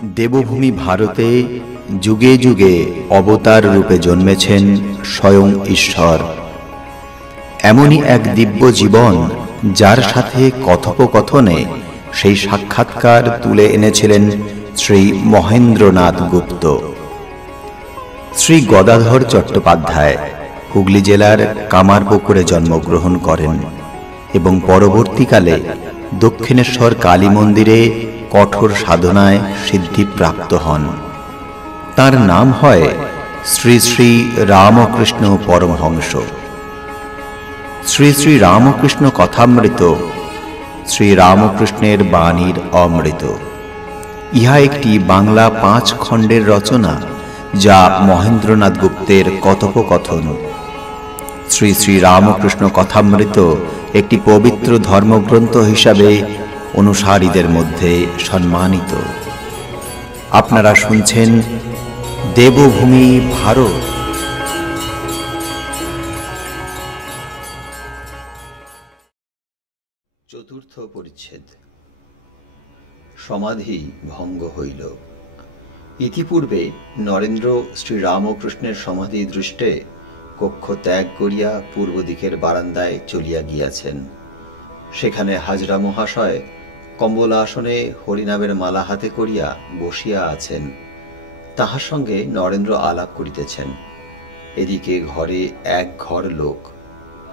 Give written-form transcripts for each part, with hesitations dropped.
দেবভূমি ভারতে যুগে যুগে অবতার রূপে জন্মেছেন স্বয়ং ঈশ্বর। এমনই এক দিব্য জীবন যার সাথে কথোপকথনে সেই সাক্ষাৎকার তুলে এনেছিলেন শ্রী মহেন্দ্রনাথ গুপ্ত। শ্রী গদাধর চট্টোপাধ্যায় হুগলি জেলার কামারপুকুরে জন্মগ্রহণ করেন এবং পরবর্তীকালে দক্ষিণেশ্বর কালী মন্দিরে কঠোর সাধনায় সিদ্ধিপ্রাপ্ত হন। তার নাম হয় শ্রী শ্রী রামকৃষ্ণ পরমহংস। শ্রী শ্রী রামকৃষ্ণ কথামৃত শ্রী রামকৃষ্ণের বাণীর অমৃত। ইহা একটি বাংলা 5 খণ্ডের রচনা, যা মহেন্দ্রনাথ গুপ্তের কথোপকথন। শ্রী শ্রী রামকৃষ্ণ কথামৃত একটি পবিত্র ধর্মগ্রন্থ হিসাবে অনুসারীদের মধ্যে সম্মানিত। আপনারা শুনছেন দেবভূমি ভারত। চতুর্থ পরিচ্ছেদ। সমাধি ভঙ্গ হইল। ইতিপূর্বে নরেন্দ্র শ্রীরামকৃষ্ণের সমাধি দৃষ্টে কক্ষ ত্যাগ করিয়া পূর্ব দিকের বারান্দায় চলিয়া গিয়াছেন। সেখানে হাজরা মহাশয় কম্বলাসনে হরিনামের মালা হাতে করিয়া বসিয়া আছেন। তাহার সঙ্গে নরেন্দ্র আলাপ করিতেছেন। এদিকে ঘরে এক ঘর লোক।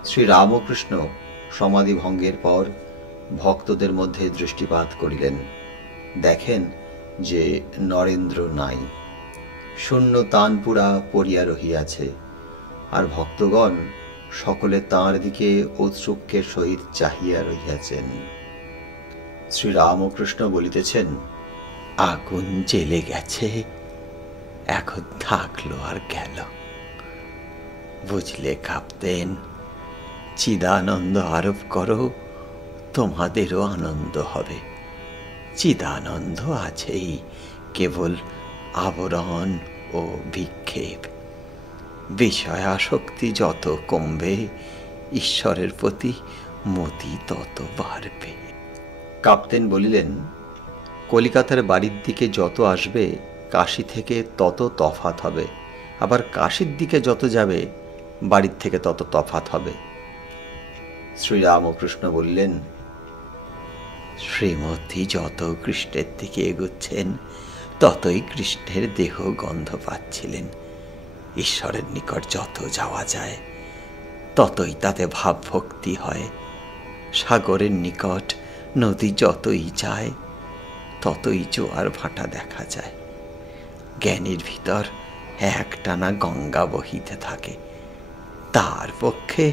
শ্রীরামকৃষ্ণ সমাধি ভঙ্গের পর ভক্তদের মধ্যে দৃষ্টিপাত করিলেন। দেখেন যে নরেন্দ্র নাই। শূন্য তানপুরা পড়িয়া রহিয়াছে, আর ভক্তগণ সকলে তাঁর দিকে ঔৎসুক্যের সহিত চাহিয়া রহিয়াছেন। শ্রীরামকৃষ্ণ বলিতেছেন, আগুন জ্বেলে গেছে, এখন থাকলো আর গেল। বুঝলে কাপ্তেন, চিদানন্দ আরোপ করো, তোমাদেরও আনন্দ হবে। চিদানন্দ আছেই, কেবল আবরণ ও বিক্ষেপ। বিষয়াসক্তি যত কমবে, ঈশ্বরের প্রতি মতি তত বাড়বে। কাপ্তেন বলিলেন, কলিকাতার বাড়ির দিকে যত আসবে, কাশী থেকে তত তফাত হবে, আবার কাশীর দিকে যত যাবে, বাড়ির থেকে তত তফাত হবে। শ্রীরামকৃষ্ণ বললেন, শ্রীমতী যত কৃষ্ণের দিকে এগোচ্ছেন, ততই কৃষ্ণের দেহ গন্ধ পাচ্ছিলেন। ঈশ্বরের নিকট যত যাওয়া যায়, ততই তাতে ভাবভক্তি হয়। সাগরের নিকট নদী যতই যায়, ততই জোয়ার ভাটা দেখা যায়। জ্ঞানীর ভিতর একটানা গঙ্গা বহিতে থাকে। তার পক্ষে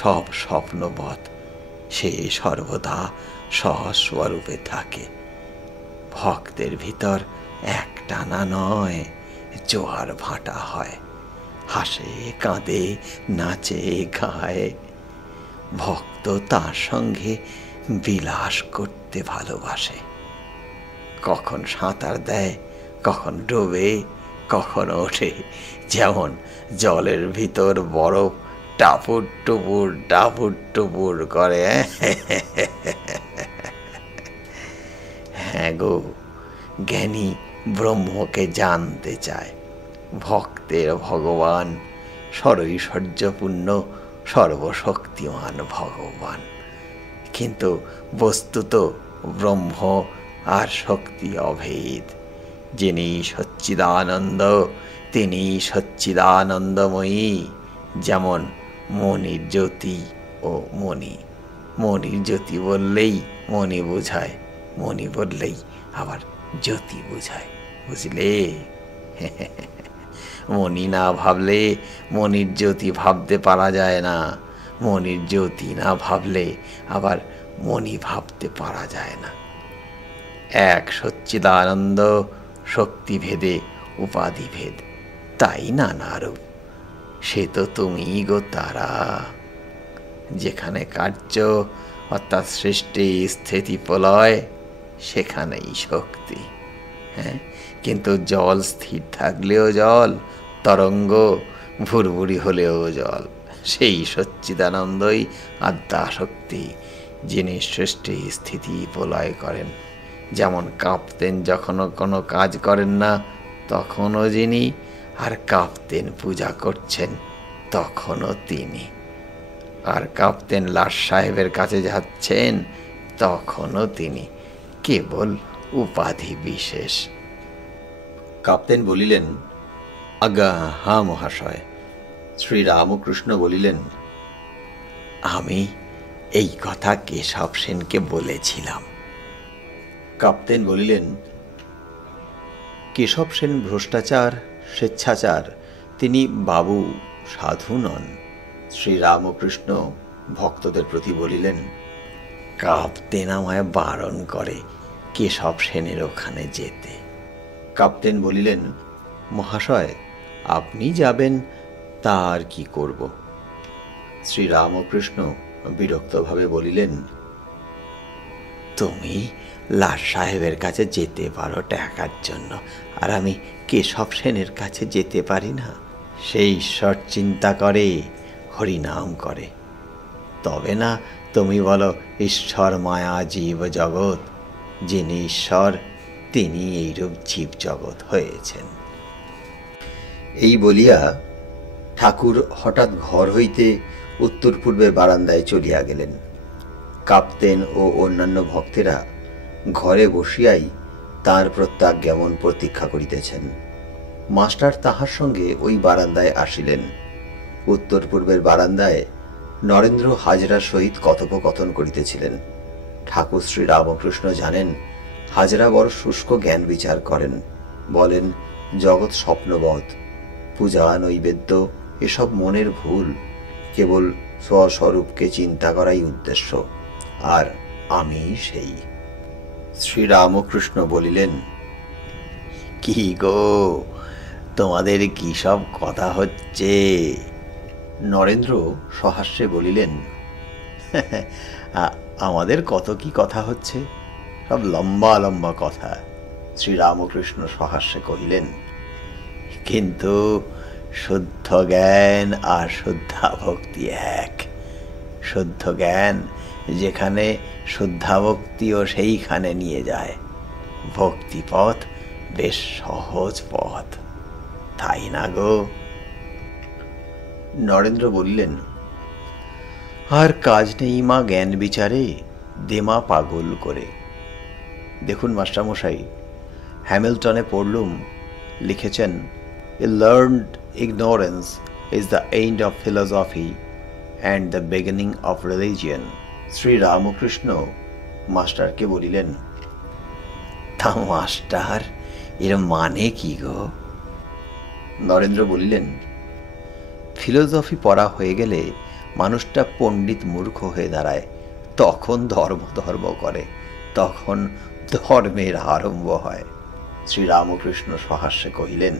সব স্বপ্নবৎ, সে সর্বদা স্বস্বরূপে থাকে। ভক্তের ভিতর একটানা নয়, জোয়ার ভাটা হয়, হাসে কাঁদে নাচে গায়। ভক্ত তার সঙ্গে বিলাস করতে ভালোবাসে। কখন সাঁতার দেয়, কখন ডোবে, কখন ওঠে। যেমন জলের ভিতর বরফ টাপুর টুপুর টাপুর টুপুর করে। হ্যাঁ গো, জ্ঞানী ব্রহ্মকে জানতে চায়। ভক্তের ভগবান সরৈশ্বর্যপূর্ণ সর্বশক্তিমান ভগবান, কিন্তু বস্তুত ব্রহ্ম আর শক্তি অভেদ। যিনি সচ্চিদানন্দ, তিনি সচ্চিদানন্দময়ী। যেমন মণির জ্যোতি ও মণি। মণির জ্যোতি বললেই মণি বোঝায়, মণি বললেই আবার জ্যোতি বোঝায়। বুঝলে? মণি না ভাবলে মণির জ্যোতি ভাবতে পারা যায় না। মণির জ্যোতি না ভাবলে আবার মণি ভাবতে পারা যায় না। এক সচ্চিদানন্দ, শক্তিভেদে উপাধিভেদ, তাই নানা রূপ। সে তো তুমি গো তারা। যেখানে কার্য অর্থাৎ সৃষ্টি স্থিতি প্রলয়, সেখানেই শক্তি। হ্যাঁ, কিন্তু জল স্থির থাকলেও জল, তরঙ্গ ভুরভুরি হলেও জল। সেই সচ্চিদানন্দই আদ্যাশক্তি, যিনি সৃষ্টি স্থিতি প্রলয় করেন। যেমন কাপ্তেন যখনও কোনো কাজ করেন না তখনও যিনি, আর কাপ্তেন পূজা করছেন তখনও তিনি, আর কাপ্তেন লাট সাহেবের কাছে যাচ্ছেন তখনও তিনি, কেবল উপাধি বিশেষ। কাপ্তেন বলিলেন, আজ্ঞা হাঁ মহাশয়। শ্রীরামকৃষ্ণ বলিলেন, আমি এই কথা কেশব সেনকে বলেছিলাম। কাপ্তেন বলিলেন, কেশব সেন ভ্রষ্টাচার, স্বেচ্ছাচার, তিনি বাবু, সাধু নন। শ্রীরামকৃষ্ণ ভক্তদের প্রতি বলিলেন, কাপ্তেন আমায় বারণ করে কেশব সেনের ওখানে যেতে। কাপ্তেন বলিলেন, মহাশয় আপনি যাবেন, তা আর কি করব। শ্রীরামকৃষ্ণ বিরক্তভাবে বলিলেন, তুমি লাট সাহেবের কাছে যেতে পারো টাকার জন্য, আর আমি কেশব সেনের কাছে যেতে পারি না। সে ঈশ্বর চিন্তা করে, হরিনাম করে, তবে না তুমি বলো ঈশ্বর মায়া জীব জগৎ, যিনি ঈশ্বর তিনি এইরূপ জীব জগৎ হয়েছেন। এই বলিয়া ঠাকুর হঠাৎ ঘর হইতে উত্তর পূর্বের বারান্দায় চলিয়া গেলেন। কাপ্তেন ও অন্যান্য ভক্তেরা ঘরে বসিয়াই তাঁর প্রত্যাজ্ঞাপন প্রতীক্ষা করিতেছেন। মাস্টার তাহার সঙ্গে ওই বারান্দায় আসিলেন। উত্তর পূর্বের বারান্দায় নরেন্দ্র হাজরার সহিত কথোপকথন করিতেছিলেন। ঠাকুর শ্রী রামকৃষ্ণ জানেন হাজরা বড় শুষ্ক জ্ঞান বিচার করেন, বলেন জগৎ স্বপ্নবৎ, পূজা নৈবেদ্য এসব মনের ভুল, কেবল স্বস্বরূপকে চিন্তা করাই উদ্দেশ্য, আর আমি সেই। শ্রীরামকৃষ্ণ বলিলেন, কি গো, তোমাদের কি সব কথা হচ্ছে? নরেন্দ্র সহাস্যে বলিলেন, আমাদের কত কি কথা হচ্ছে, সব লম্বা লম্বা কথা। শ্রীরামকৃষ্ণ সহাস্যে কহিলেন, কিন্তু শুদ্ধ জ্ঞান আর শুদ্ধা ভক্তি এক। শুদ্ধ জ্ঞান যেখানে, শুদ্ধা ভক্তিও সেইখানে নিয়ে যায়। ভক্তিপথ বেশ সহজ পথ, তাই না গো? নরেন্দ্র বললেন, আর কাজ নেই মা জ্ঞান বিচারে, দেমা পাগল করে। দেখুন মাস্টারমশাই, হ্যামিল্টনে পড়লুম, লিখেছেন, a learned ignorance is the end of philosophy and the beginning of religion. Sri Ramakrishna মাস্টারকে বলিলেন, তা মাস্টার এর মানে কি গো? নরেন্দ্র বলিলেন, ফিলোসফি পড়া হয়ে গেলে মানুষটা পণ্ডিত মূর্খ হয়ে দাঁড়ায়, তখন ধর্ম ধর্ম করে, তখন ধর্মের আরম্ভ হয়। শ্রীরামকৃষ্ণ সহাস্যে কহিলেন,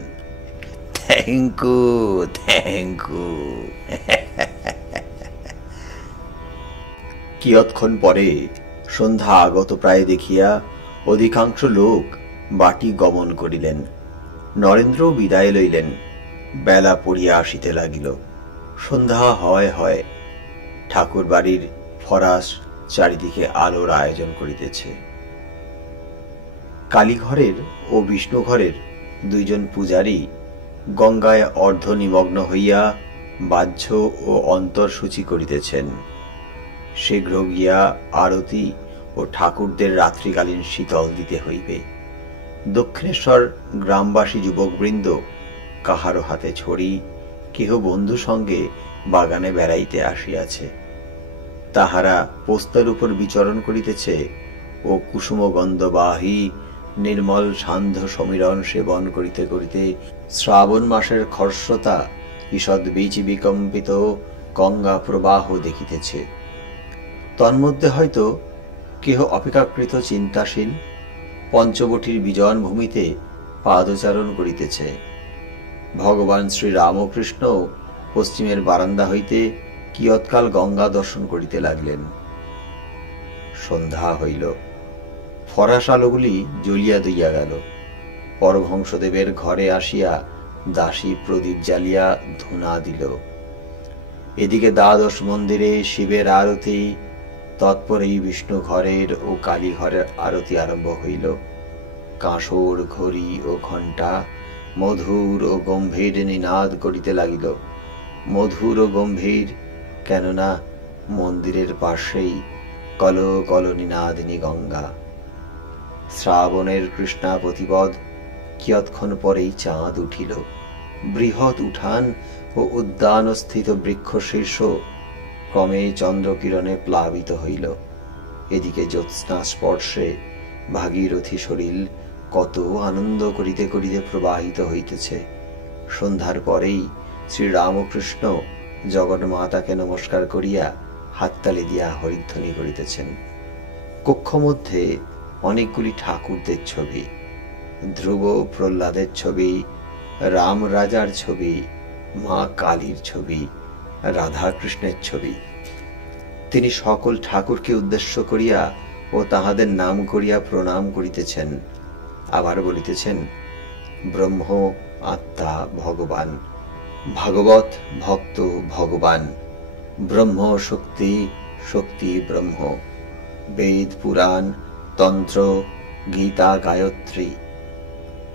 থ্যাংক ইউ। কিয়ৎক্ষণ পরে সন্ধ্যা আগত প্রায় দেখিয়া অধিকাংশ লোক বাটি গমন করিলেন। নরেন্দ্র বিদায় লইলেন। বেলা পড়িয়া আসিতে লাগিল। সন্ধ্যা হয় হয়। ঠাকুর বাড়ির ফরাস চারিদিকে আলোর আয়োজন করিতেছে। কালীঘরের ও বিষ্ণুঘরের দুইজন পূজারী গঙ্গায় অর্ধ নিমগ্ন হইয়া বাহ্য ও অন্তর্সূচি করিতেছেন। শীঘ্র গিয়া আরতি ও ঠাকুরদের রাত্রিকালীন শীতল দিতে হইবে। দক্ষিণেশ্বর গ্রামবাসী যুবকবৃন্দ কাহারো হাতে ছড়ি, কেহ বন্ধু সঙ্গে বাগানে বেড়াইতে আসিয়াছে। তাহারা পোস্তের উপর বিচরণ করিতেছে ও কুসুমগন্ধবাহী নির্মল সান্ধ্য সমীরণ সেবন করিতে করিতে শ্রাবণ মাসের খর্ষতা ঈষৎ বীজ বিকম্পিত গঙ্গা প্রবাহ দেখিতেছে। তন্মধ্যে হয়তো কেহ অপেক্ষাকৃত চিন্তাশীল পঞ্চবটির বিজন ভূমিতে পাদচারণ করিতেছে। ভগবান শ্রী রামকৃষ্ণ পশ্চিমের বারান্দা হইতে কিয়ৎকাল গঙ্গা দর্শন করিতে লাগিলেন। সন্ধ্যা হইল। ফরাস আলোগুলি জ্বলিয়া দইয়া গেল। পরমহংসদেবের ঘরে আসিয়া দাসী প্রদীপ জ্বালিয়া ধূনা দিল। এদিকে দ্বাদশ মন্দিরে শিবের আরতি, তৎপরেই বিষ্ণু ঘরের ও কালী ঘরের আরতি আরম্ভ হইল। কাঁসর, ঘড়ি ও ঘণ্টা মধুর ও গম্ভীর নিনাদ করিতে লাগিল। মধুর ও গম্ভীর, কেননা মন্দিরের পাশেই কল কল নিনাদিনী গঙ্গা। শ্রাবণের কৃষ্ণা প্রতিপদ, কিয়ৎক্ষণ পরেই চাঁদ উঠিল। বৃহৎ উঠান ও উদ্যানস্থিত বৃক্ষশীর্ষ ক্রমে চন্দ্রকিরণে প্লাবিত হইল। এদিকে জ্যোৎস্না স্পর্শে ভাগীরথী শরীর কত আনন্দ করিতে করিতে প্রবাহিত হইতেছে। সন্ধ্যার পরেই শ্রীরামকৃষ্ণ জগন্মাতাকে নমস্কার করিয়া হাততালি দিয়া হরিধ্বনি করিতেছেন। কক্ষ মধ্যে অনেকগুলি ঠাকুরদের ছবি, ধ্রুব প্রহ্লাদের ছবি, রাম রাজার ছবি, মা কালীর ছবি, রাধা কৃষ্ণের ছবি। তিনি সকল ঠাকুরকে উদ্দেশ্য করিয়া ও তাহাদের নাম করিয়া প্রণাম করিতেছেন। আবার বলিতেছেন, ব্রহ্ম আত্মা ভগবান, ভাগবত ভক্ত ভগবান, ব্রহ্ম শক্তি, শক্তি ব্রহ্ম, বেদ পুরাণ তন্ত্র গীতা গায়ত্রী,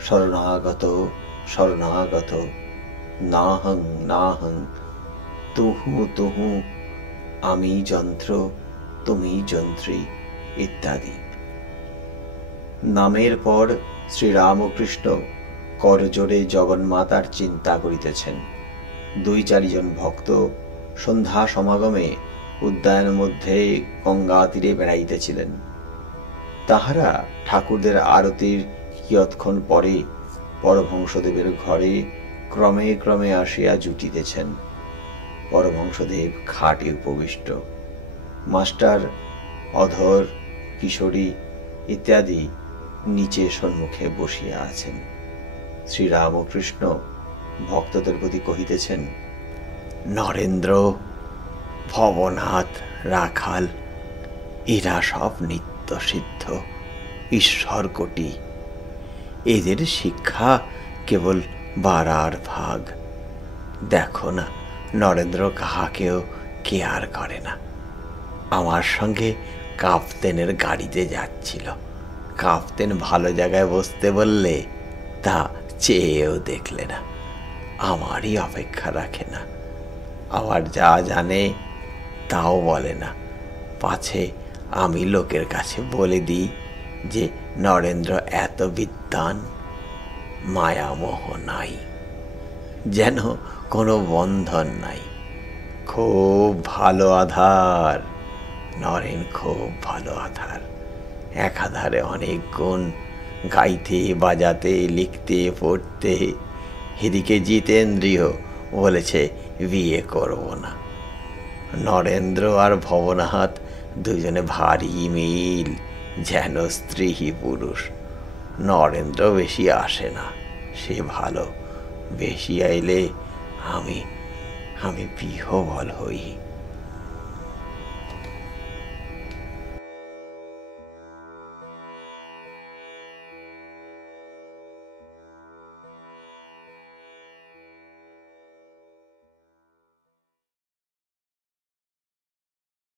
শরণাগত শরণাগত, নাহং নাহং, তুহু তুহু, আমি যন্ত্র তুমি যন্ত্রী ইত্যাদি। নামের পর শ্রীরামকৃষ্ণ করজোড়ে জগন্মাতার চিন্তা করিতেছেন। 2-4 জন ভক্ত সন্ধ্যা সমাগমে উদ্যানের মধ্যে গঙ্গা তীরে বেড়াইতেছিলেন। তাহারা ঠাকুরদের আরতির কিয়ৎক্ষণ পরে পরমহংসদেবের ঘরে ক্রমে ক্রমে আসিয়া জুটিতেছেন। পরমহংসদেব খাটে উপবিষ্ট, মাস্টার, অধর, কিশোরী ইত্যাদি নিচে সম্মুখে বসিয়া আছেন। শ্রীরামকৃষ্ণ ভক্তদের প্রতি কহিতেছেন, নরেন্দ্র, ভবনাথ, রাখাল এরা সব নিত্য সিদ্ধ ঈশ্বর কোটি। এদের শিক্ষা কেবল বাড়ার ভাগ। দেখো না, নরেন্দ্র কাহাকেও কেয়ার করে না। আমার সঙ্গে কাপ্তেনের গাড়িতে যাচ্ছিল। কাপ্তেন ভালো জায়গায় বসতে বললে তা চেয়েও দেখলে না, আমারই অপেক্ষা রাখে না। আবার যা জানে তাও বলে না, পাছে আমি লোকের কাছে বলে দিই যে নরেন্দ্র এত বিদ্বান। মায়ামোহ নাই, যেন কোনো বন্ধন নাই। খুব ভালো আধার নরেন, খুব ভালো আধার। এক আধারে অনেক গুণ, গাইতে বাজাতে লিখতে পড়তে। এদিকে জিতেন্দ্রিয় বলেছে বিয়ে করব না। নরেন্দ্র আর ভবনাথ দুজনে ভারী মিল, যেন স্ত্রী পুরুষ। নরেন্দ্র বেশি আসে না, সে ভালো। বেশি আইলে আমি বিহ্বল হই।